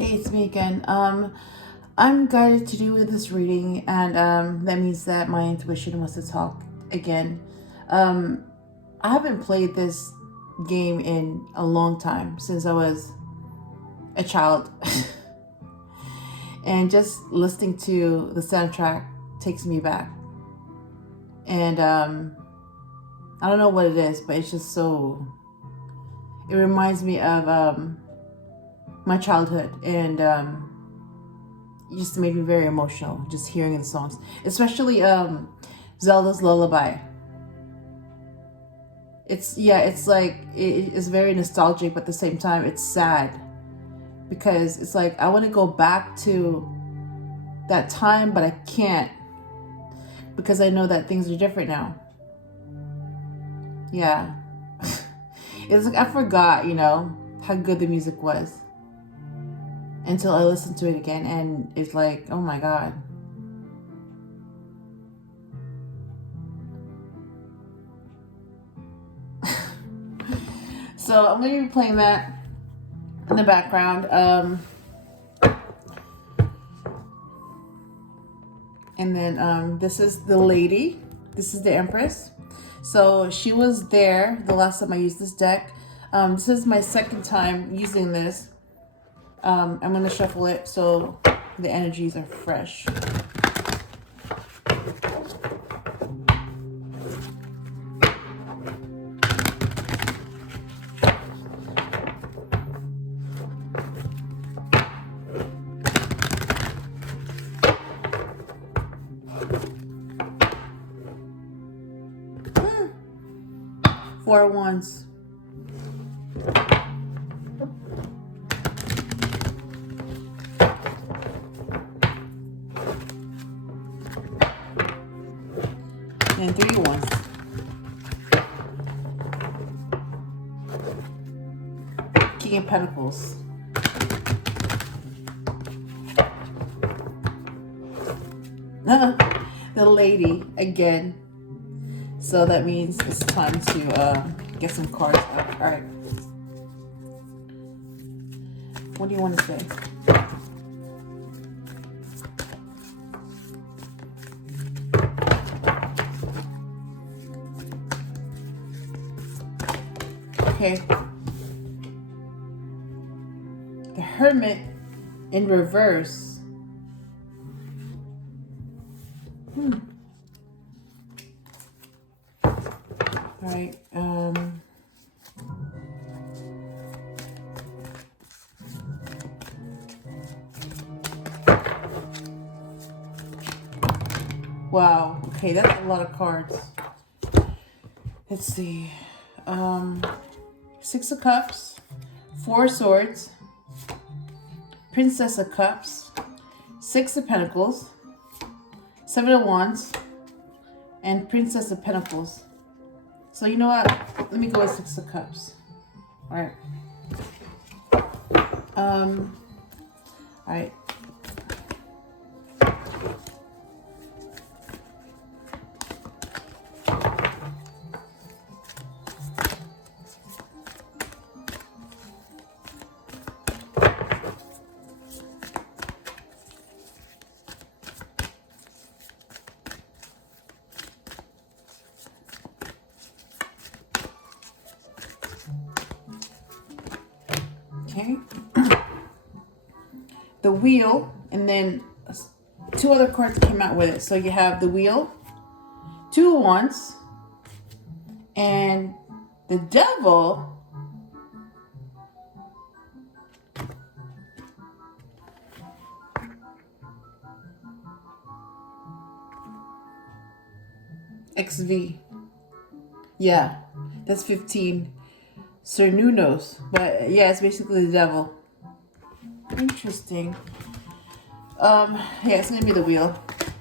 Hey, it's me again. I'm guided to do with this reading, and that means that my intuition wants to talk again. I haven't played this game in a long time, since I was a child. And just listening to the soundtrack takes me back. And I don't know what it is, but it's just so... It reminds me of my childhood, and it just made me very emotional just hearing the songs, especially Zelda's Lullaby. It's like it's very nostalgic, but at the same time it's sad, because it's like I want to go back to that time, but I can't, because I know that things are different now. Yeah. It's like I forgot, how good the music was, until I listened to it again, and it's like, oh my God. So I'm going to be playing that in the background. And then this is the lady. This is the Empress. So she was there the last time I used this deck. This is my second time using this. I'm going to shuffle it so the energies are fresh. Four wands. And 3 wands. King of Pentacles. The lady again. So that means it's time to get some cards up. All right. What do you want to say? Okay. The Hermit in reverse. All right. Wow. Okay, that's a lot of cards. Let's see. 6 of Cups, 4 Swords, Princess of Cups, 6 of Pentacles, 7 of Wands, and Princess of Pentacles. So you know what? Let me go with 6 of Cups. All right. All right. Okay. The Wheel, and then 2 other cards came out with it. So you have the Wheel, 2 of Wands, and the Devil. XV. Yeah, that's 15. Cernunos. But yeah, it's basically the Devil. Interesting. Yeah, it's gonna be the Wheel.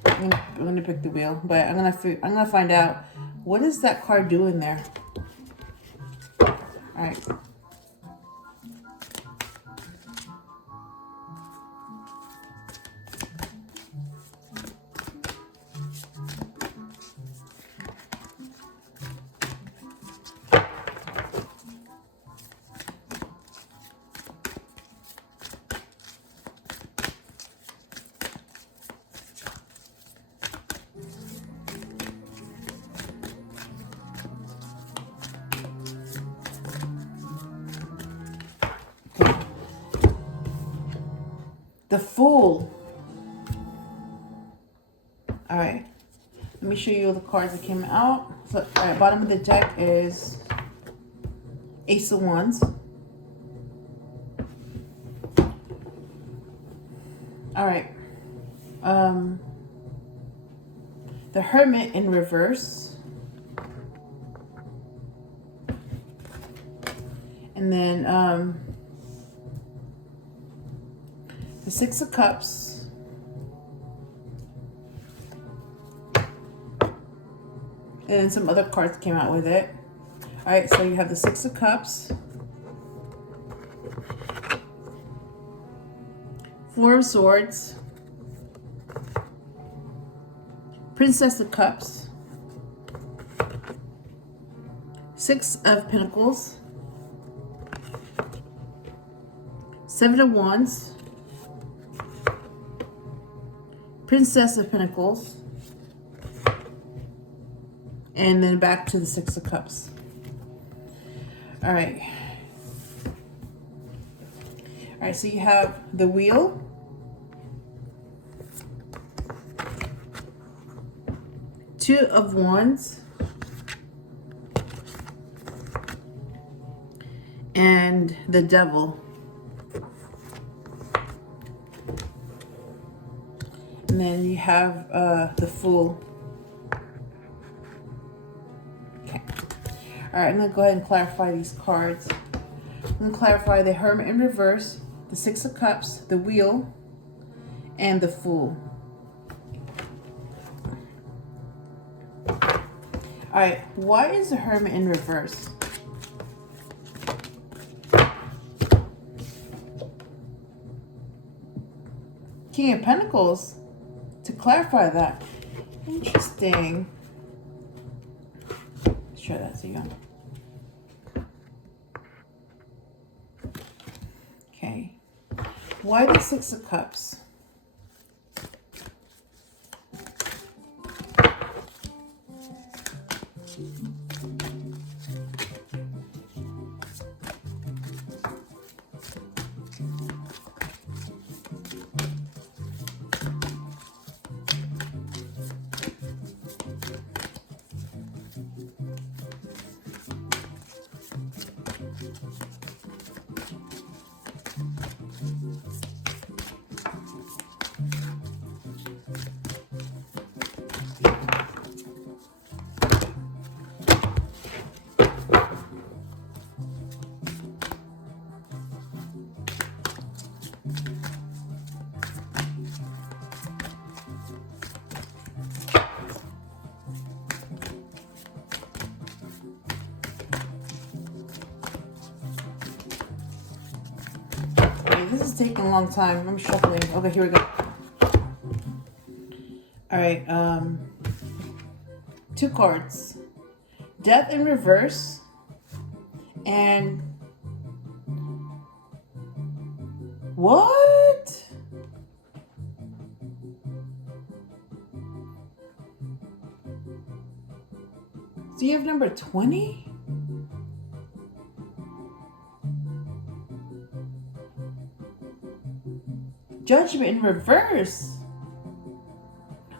I'm gonna pick the Wheel, but I'm gonna find out what is that card doing there. All right. The Fool. All right. Let me show you the cards that came out. So, all right, bottom of the deck is Ace of Wands. All right. The Hermit in reverse. And then the Six of Cups. And then some other cards came out with it. All right, so you have the Six of Cups, Four of Swords, Princess of Cups, Six of Pentacles, Seven of Wands, Princess of Pentacles, and then back to the Six of Cups. All right. All right, so you have the Wheel, Two of Wands, and the Devil. And then you have the Fool. Okay. All right, I'm going to go ahead and clarify these cards. I'm going to clarify the Hermit in reverse, the Six of Cups, the Wheel, and the Fool. All right, why is the Hermit in reverse? King of Pentacles. To clarify that. Interesting. Let's try that so you know. Okay. Why the Six of Cups? This is taking a long time. I'm shuffling. Okay, here we go. All right. Two cards. Death in reverse. And what? So you have number 20? Judgment in reverse.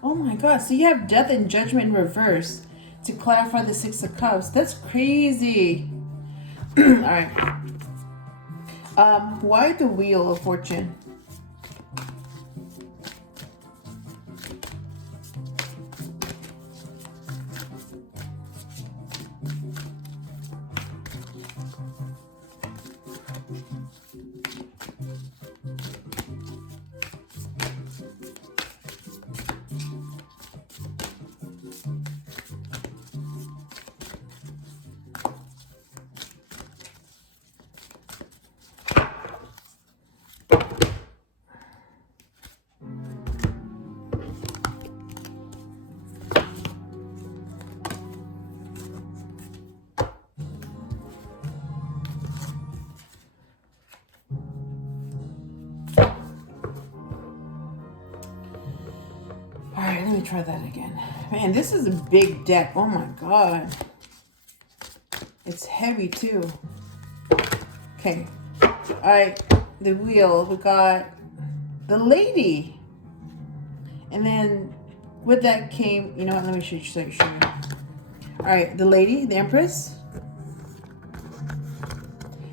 Oh my God. So you have Death and Judgment in reverse to clarify the Six of Cups. That's crazy. All right. Why the Wheel of Fortune? Alright, let me try that again. Man, this is a big deck. Oh my God. It's heavy too. Okay. Alright, the Wheel. We got the Lady. And then with that came, you know what, let me show you. All right, the Lady, the Empress,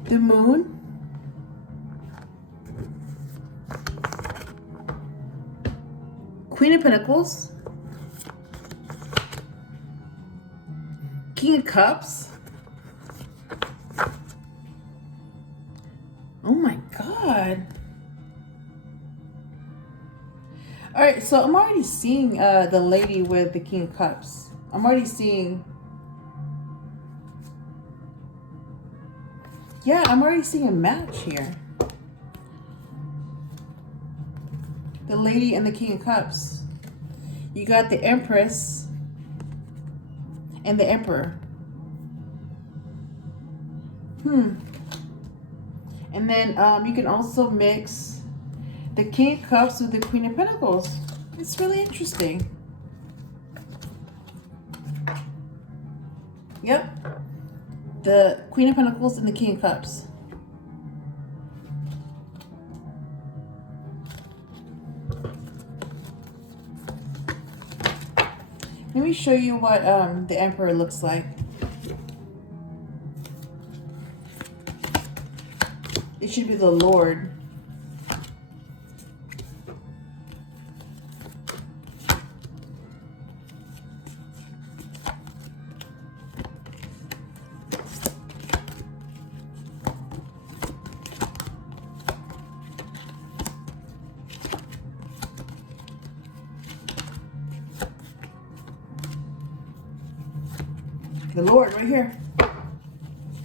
the Moon, Queen of Pentacles, King of Cups. Oh my God. All right, so I'm already seeing the Lady with the King of Cups. I'm already seeing, yeah, I'm already seeing a match here. The Lady and the King of Cups. You got the Empress and the Emperor. And then you can also mix the King of Cups with the Queen of Pentacles. It's really interesting. Yep. The Queen of Pentacles and the King of Cups. Let me show you what the Emperor looks like. It should be the Lord. The Lord right here.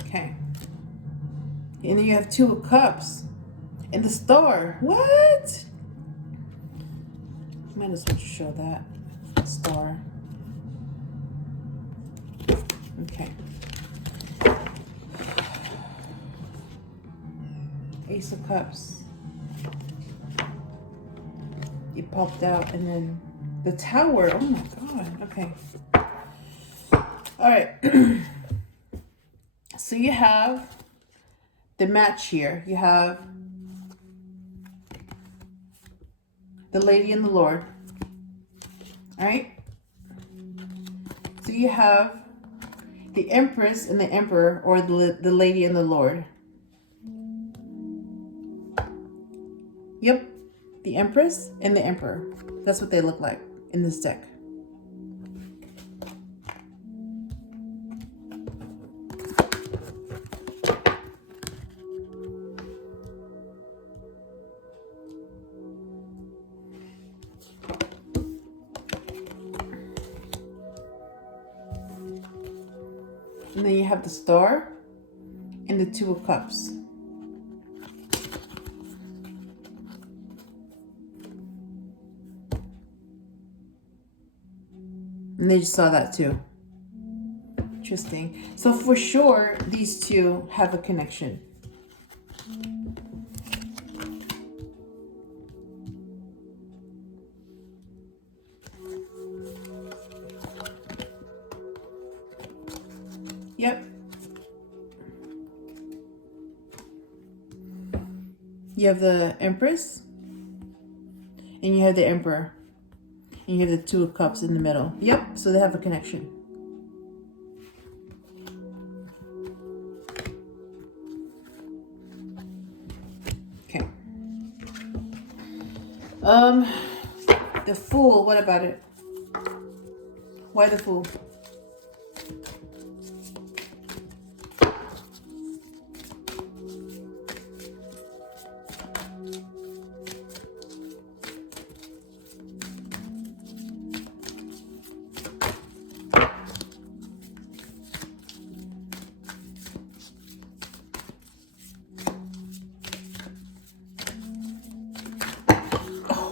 Okay. And then you have Two of Cups. And the Star. What? Might as well show that. Star. Okay. Ace of Cups. It popped out. And then the Tower. Oh my God. Okay. All right. So you have the match here. You have the Lady and the Lord. All right. So you have the Empress and the Emperor, or the Lady and the Lord. Yep. The Empress and the Emperor. That's what they look like in this deck. And then you have the Star and the Two of Cups. And they just saw that too. Interesting. So for sure, these two have a connection. Yep. You have the Empress and you have the Emperor. And you have the Two of Cups in the middle. Yep, so they have a connection. Okay. The Fool, what about it? Why the Fool?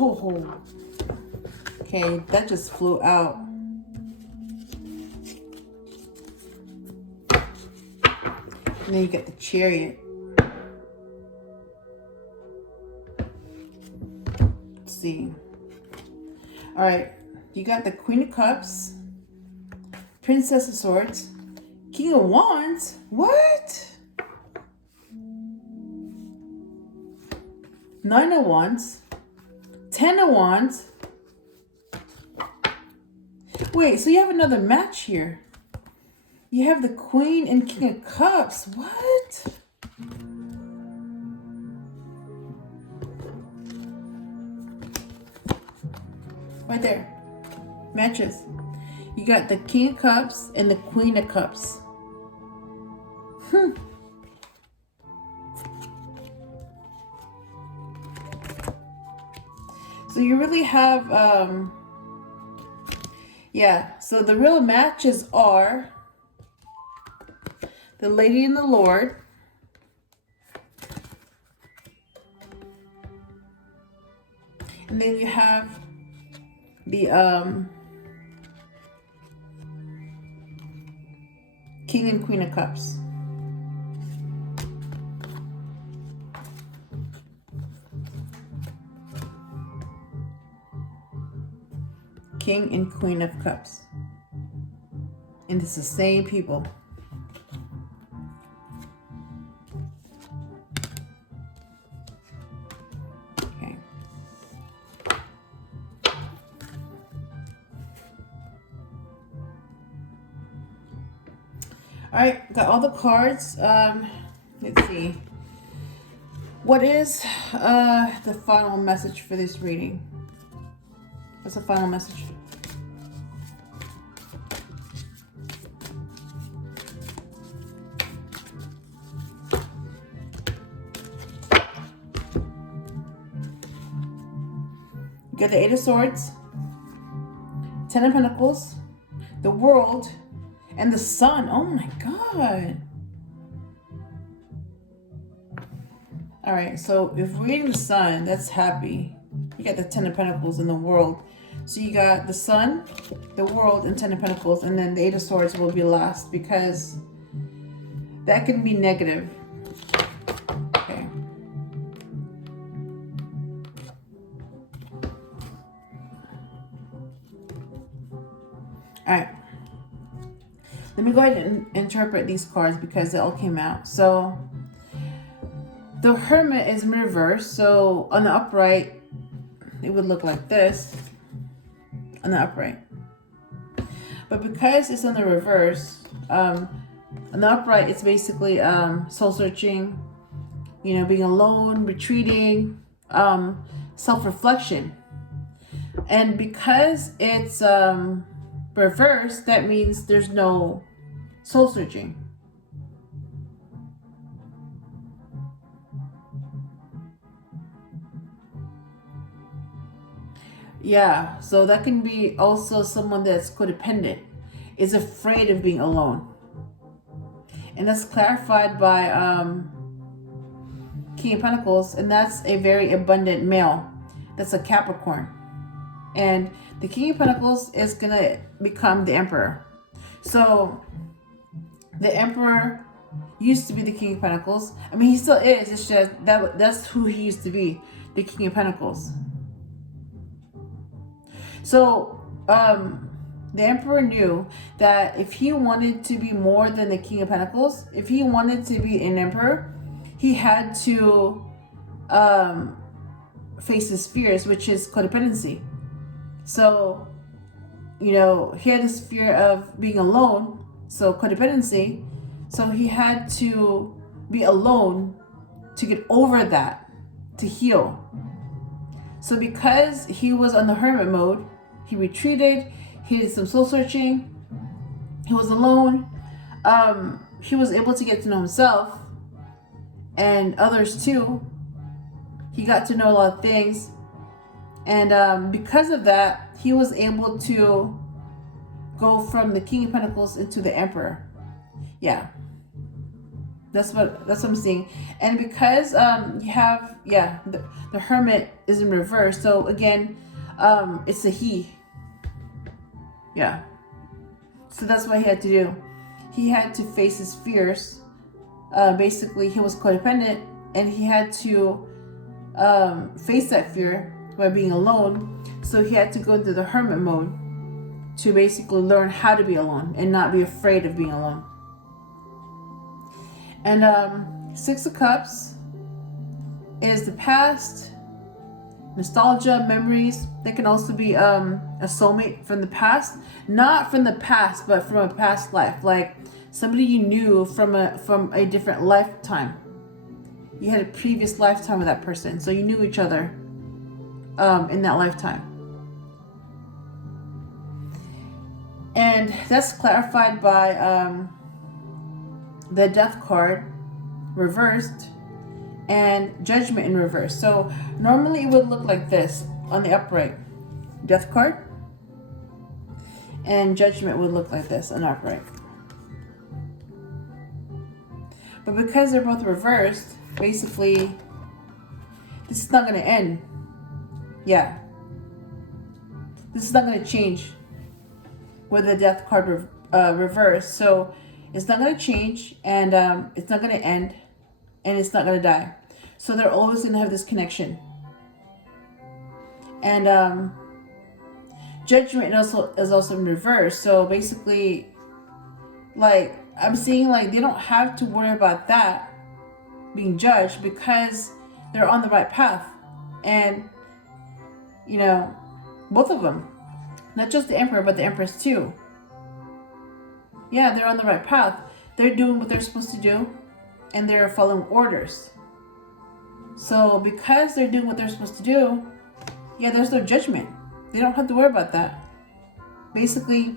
Oh, okay, that just flew out. And then you got the Chariot. Let's see. All right, you got the Queen of Cups, Princess of Swords, King of Wands. What? Nine of Wands. Ten of Wands. Wait, so you have another match here. You have the Queen and King of Cups. What? Right there. Matches. You got the King of Cups and the Queen of Cups. So you really have, yeah. So the real matches are the Lady and the Lord, and then you have the King and Queen of Cups. King and Queen of Cups. And it's the same people. Okay. Alright, got all the cards. Let's see. What is the final message for this reading? What's the final message? You got the Eight of Swords, Ten of Pentacles, the World, and the Sun. Oh my God. All right, so if we're reading the Sun, that's happy. You got the Ten of Pentacles and the World. So you got the Sun, the World, and Ten of Pentacles, and then the Eight of Swords will be last because that can be negative. Okay. All right. Let me go ahead and interpret these cards because they all came out. So the Hermit is in reverse. So on the upright, it would look like this. On the upright. But because it's on the reverse, on the upright, it's basically soul searching, you know, being alone, retreating, self-reflection. And because it's reversed, that means there's no soul searching. Yeah, so that can be also someone that's codependent, is afraid of being alone. And that's clarified by King of Pentacles, and that's a very abundant male. That's a Capricorn. And the King of Pentacles is going to become the Emperor. So the Emperor used to be the King of Pentacles. I mean, he still is. It's just that's who he used to be, the King of Pentacles. So the Emperor knew that if he wanted to be more than the King of Pentacles, if he wanted to be an Emperor, he had to face his fears, which is codependency. So, you know, he had this fear of being alone, so codependency. So he had to be alone to get over that, to heal. So because he was on the hermit mode, he retreated, he did some soul searching, he was alone, he was able to get to know himself and others too. He got to know a lot of things. And because of that, he was able to go from the King of Pentacles into the Emperor. Yeah. That's what I'm seeing. And because you have, yeah, the Hermit is in reverse. So again, it's a he. Yeah. So that's what he had to do. He had to face his fears. Basically, he was codependent, and he had to face that fear by being alone. So he had to go into the hermit mode to basically learn how to be alone and not be afraid of being alone. And Six of Cups is the past, nostalgia, memories. That can also be a soulmate from the past. Not from the past, but from a past life. Like somebody you knew from a different lifetime. You had a previous lifetime with that person, so you knew each other in that lifetime. And that's clarified by the Death card reversed and Judgment in reverse. So normally it would look like this on the upright. Death card and Judgment would look like this on the upright. But because they're both reversed, basically this is not going to end. Yeah. This is not going to change with the Death card reversed. So it's not going to change, and it's not going to end, and it's not going to die. So they're always going to have this connection. And Judgment is also in reverse. So basically, like, I'm seeing like they don't have to worry about that being judged because they're on the right path. And, you know, both of them, not just the Emperor, but the Empress too. Yeah, they're on the right path. They're doing what they're supposed to do, and they're following orders. So because they're doing what they're supposed to do, yeah, there's no judgment. They don't have to worry about that. Basically,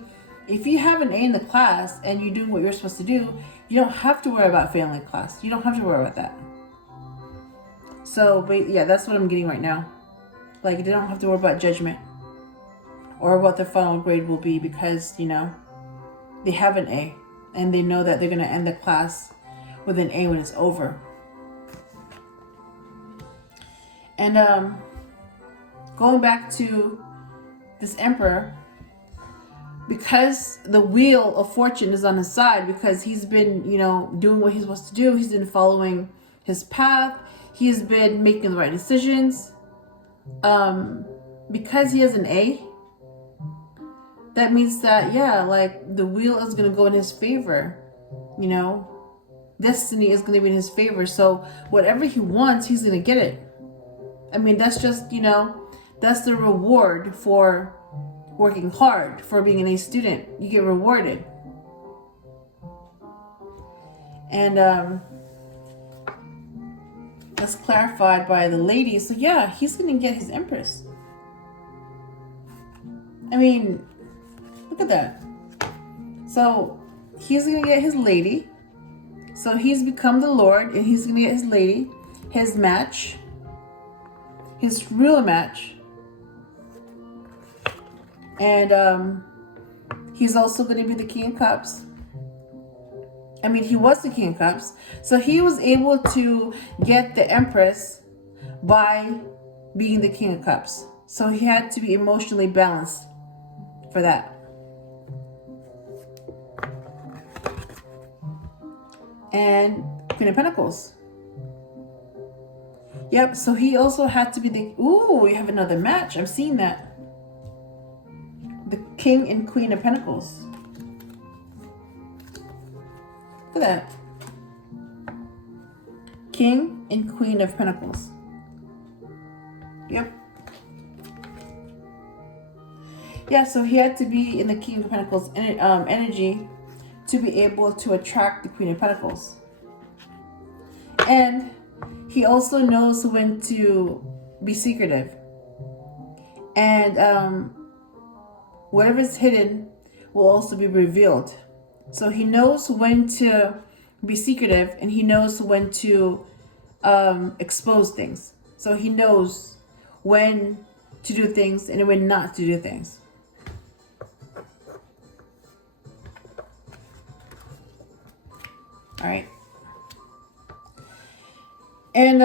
if you have an A in the class and you do what you're supposed to do, you don't have to worry about failing the class. You don't have to worry about that. So, but yeah, that's what I'm getting right now. Like, they don't have to worry about judgment or what their final grade will be because, you know, they have an A and they know that they're going to end the class with an A when it's over. And going back to this Emperor, because the wheel of fortune is on his side, because he's been, you know, doing what he's supposed to do, he's been following his path, he's been making the right decisions. Because he has an A, that means that, yeah, like the wheel is going to go in his favor, you know, destiny is going to be in his favor. So whatever he wants, he's going to get it. I mean, that's just, you know, that's the reward for working hard, for being an A student. You get rewarded. And that's clarified by the lady. So yeah, he's going to get his Empress. I mean, look at that. So he's going to get his lady. So he's become the Lord, and he's going to get his lady, his match, his real match. And he's also going to be the King of Cups. I mean, he was the King of Cups. So he was able to get the Empress by being the King of Cups. So he had to be emotionally balanced for that. And Queen of Pentacles. Yep, so he also had to be the... Ooh, we have another match. I'm seeing that. The King and Queen of Pentacles. Look at that. King and Queen of Pentacles. Yep. Yeah, so he had to be in the King of Pentacles energy to be able to attract the Queen of Pentacles. And he also knows when to be secretive. And whatever is hidden will also be revealed. So he knows when to be secretive, and he knows when to expose things. So he knows when to do things and when not to do things. All right. And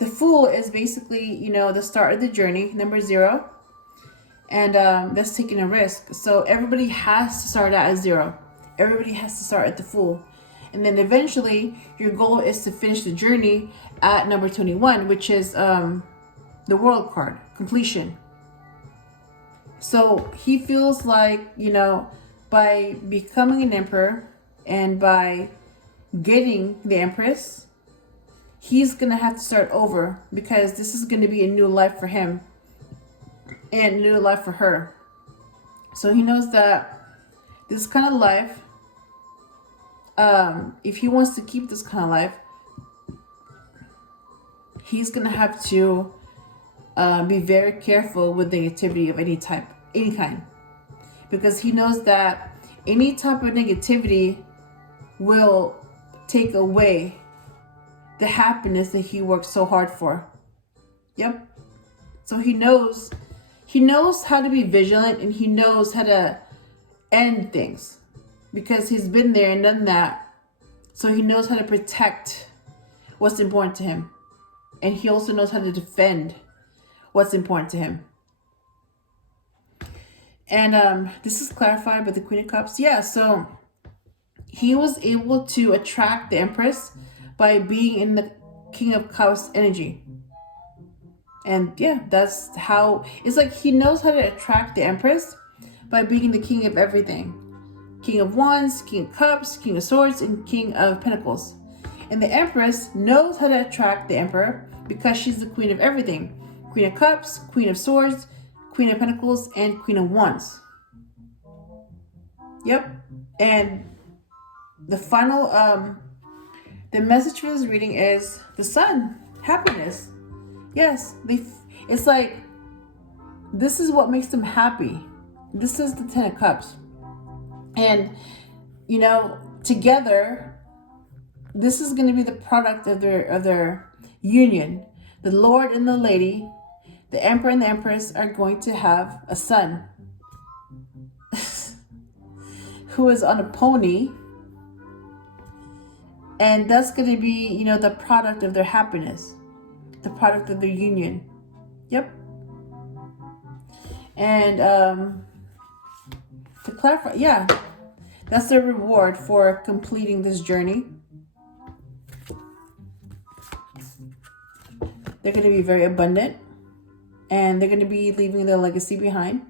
the Fool is basically, you know, the start of the journey, number 0. And that's taking a risk. So everybody has to start out at 0. Everybody has to start at the Fool. And then eventually your goal is to finish the journey at number 21, which is the World card, completion. So he feels like, you know, by becoming an Emperor and by getting the Empress, he's going to have to start over, because this is going to be a new life for him and a new life for her. So he knows that this kind of life, if he wants to keep this kind of life, he's going to have to be very careful with negativity of any type, any kind. Because he knows that any type of negativity will take away the happiness that he worked so hard for. Yep. So he knows how to be vigilant, and he knows how to end things, because he's been there and done that. So he knows how to protect what's important to him. And he also knows how to defend what's important to him. And this is clarified by the Queen of Cups. Yeah, so he was able to attract the Empress by being in the King of Cups energy. And yeah, that's how, it's like he knows how to attract the Empress by being the King of everything. King of Wands, King of Cups, King of Swords, and King of Pentacles. And the Empress knows how to attract the Emperor because she's the Queen of everything. Queen of Cups, Queen of Swords, Queen of Pentacles, and Queen of Wands. Yep. And the final, the message for this reading is the Sun, happiness. Yes, it's like, this is what makes them happy. This is the Ten of Cups. And, you know, together, this is going to be the product of their union. The Lord and the Lady, the Emperor and the Empress, are going to have a son who is on a pony. And that's going to be, you know, the product of their happiness, the product of their union. Yep. And to clarify, yeah, that's their reward for completing this journey. They're going to be very abundant, and they're going to be leaving their legacy behind.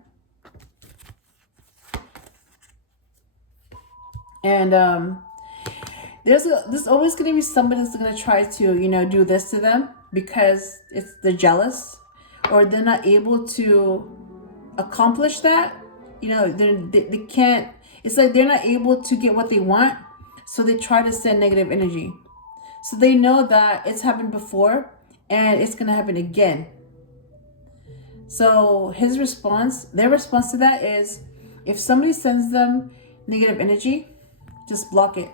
And there's always going to be somebody that's going to try to, you know, do this to them because they're jealous, or they're not able to accomplish that. You know, they can't. It's like they're not able to get what they want, so they try to send negative energy. So they know that it's happened before, and it's going to happen again. So their response to that is, if somebody sends them negative energy, just block it.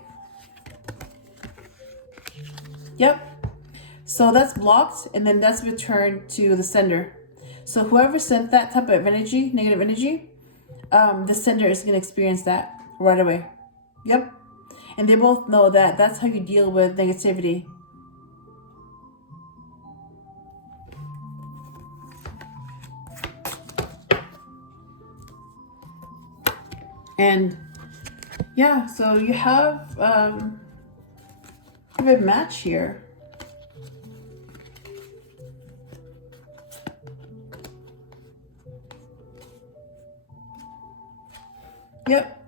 Yep. So that's blocked, and then that's returned to the sender. So whoever sent that type of energy, negative energy, the sender is going to experience that right away. Yep. And they both know that that's how you deal with negativity. And yeah, so you have a match here. Yep.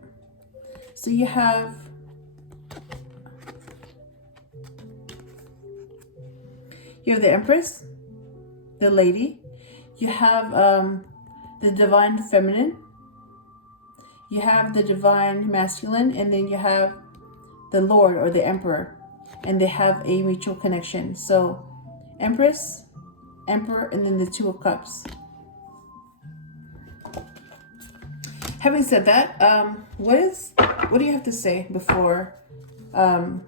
So you have the Empress, the Lady. You have the Divine Feminine. You have the Divine Masculine, and then you have the Lord or the Emperor, and they have a mutual connection. So Empress, Emperor, and then the Two of Cups. Having said that, what do you have to say before I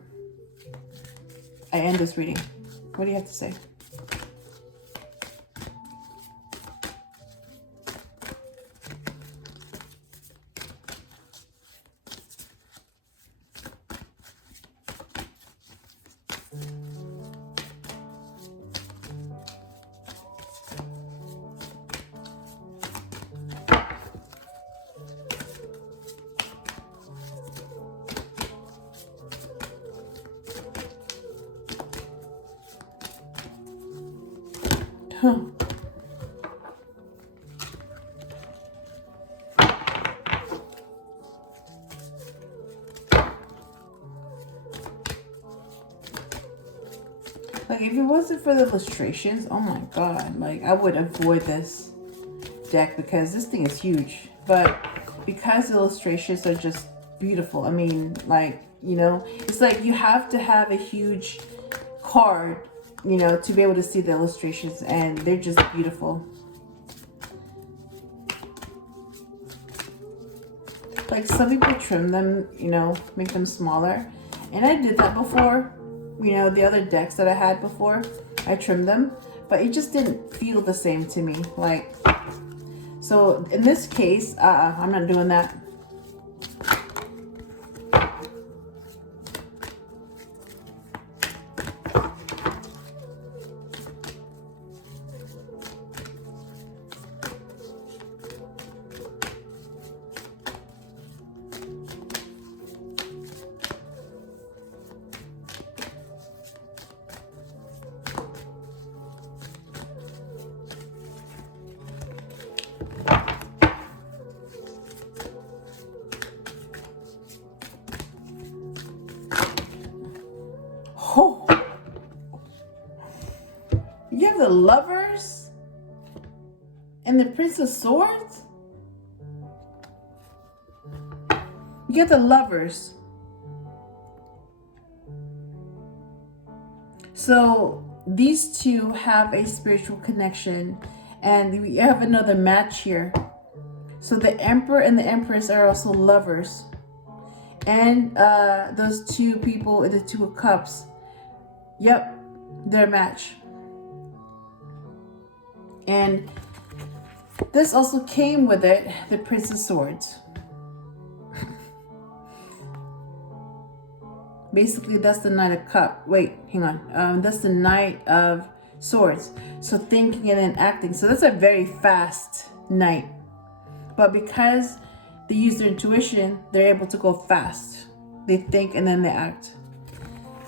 end this reading? What do you have to say? Huh. Like like, if it wasn't for the illustrations, oh my god, like, I would avoid this deck because this thing is huge. But because the illustrations are just beautiful, I mean, like, you know, it's like you have to have a huge card, you know, to be able to see the illustrations, and they're just beautiful. Like, some people trim them, you know, make them smaller, and I did that before. You know, the other decks that I had before, I trimmed them, but it just didn't feel the same to me. Like, so in this case, I'm not doing that. Oh, you have the Lovers and the Prince of Swords. You get the Lovers. So these two have a spiritual connection, and we have another match here. So the Emperor and the Empress are also lovers, and those two people in the Two of Cups, yep, they're a match. And this also came with it, the Prince of Swords. Basically, that's the Knight of Cups. Wait, hang on. That's the Knight of Swords. So thinking and then acting. So that's a very fast knight. But because they use their intuition, they're able to go fast. They think and then they act.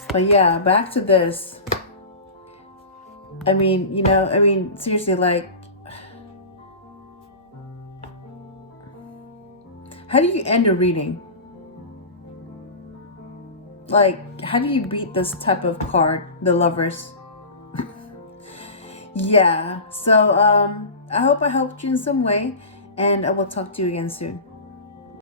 But yeah, back to this. I mean, you know, I mean, seriously, like, how do you end a reading? Like, how do you beat this type of card, the Lovers? Yeah, so I hope I helped you in some way, and I will talk to you again soon.